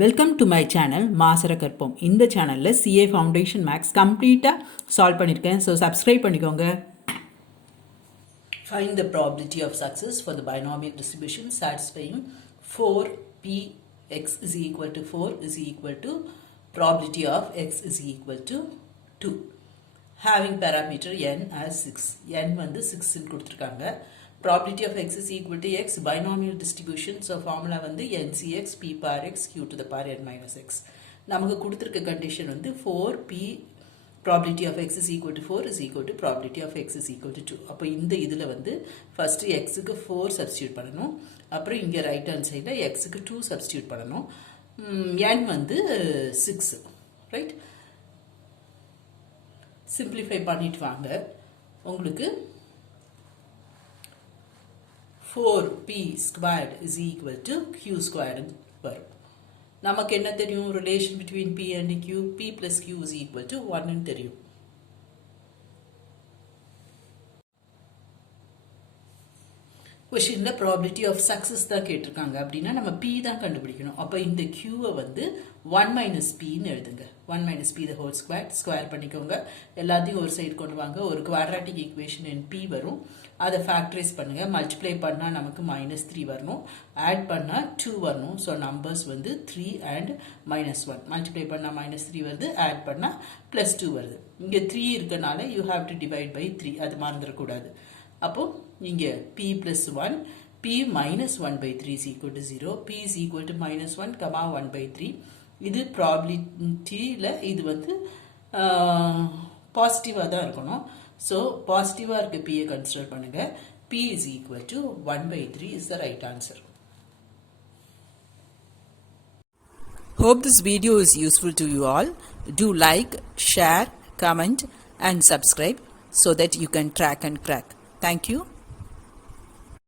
Welcome to my channel மாசரகற்போம். இந்த சேனலில் சிஏ ஃபவுண்டேஷன் மேக்ஸ் கம்ப்ளீட்டாக சால்வ் பண்ணியிருக்கேன். ஸோ சப்ஸ்கிரைப் பண்ணிக்கோங்க. Find the probability of success for the binomial distribution satisfying 4px is equal to 4 is equal to probability of x is equal to 2. Having parameter n as 6. n வந்து 6 ன்னு கொடுத்துருக்காங்க. Probability of x is equal to x, binomial distribution. So formula வந்து ncx p power x q to the power n minus x. நமக்கு கொடுத்திருக்க condition வந்து 4p probability of x is equal to 4 is equal to probability of x is equal to 2. அப்போ இந்த இதில் வந்து first x க்கு 4 substitute பண்ணணும். அப்புறம் இங்கே right hand side x க்கு 2 substitute பண்ணணும். n வந்து 6, right? simplify பண்ணிட்டு வாங்க. உங்களுக்கு 4p squared is equal to q squared வரும். நமக்கு என்ன தெரியும்? relation between p and q, p plus q is equal to 1 ன்னு தெரியும். கொஷினில் ப்ராபிலிட்டி ஆஃப் சக்ஸஸ் தான் கேட்டிருக்காங்க. அப்படின்னா நம்ம p தான் கண்டுபிடிக்கணும். அப்போ இந்த q வந்து 1 மைனஸ் பின்னு எழுதுங்க. 1 minus b the whole square பண்ணிக்கோங்க. எல்லாத்தையும் ஒரு சைடு கொண்டு வாங்க. ஒரு குவாட்ராட்டிக் ஈக்குவேஷன் in p வரும். அதை ஃபேக்டரைஸ் பண்ணுங்க. மல்டிப்ளை பண்ணால் நமக்கு -3 வரணும். ஆட் பண்ணால் 2 வரணும். ஸோ நம்பர்ஸ் வந்து 3 அண்ட் -1. மல்டிப்ளை பண்ணால் -3 வருது. ஆட் பண்ணால் +2 வருது. இங்கே 3 இருக்கனால you have to divide by 3. அது மறந்துடக்கூடாது. அப்போ இங்கே p plus 1, p minus 1 by 3 is equal to 0. p is equal to -1, 1 by 3. இது ப்ராபிலிட்டியில் இது வந்து பாசிட்டிவாக தான் இருக்கணும். ஸோ பாசிட்டிவாக இருக்க p கன்சிடர் பண்ணுங்க. p is equal to 1 by 3 is the right answer. Hope this video is useful to you all. Do like, share, comment and subscribe so that you can track and crack. Thank you.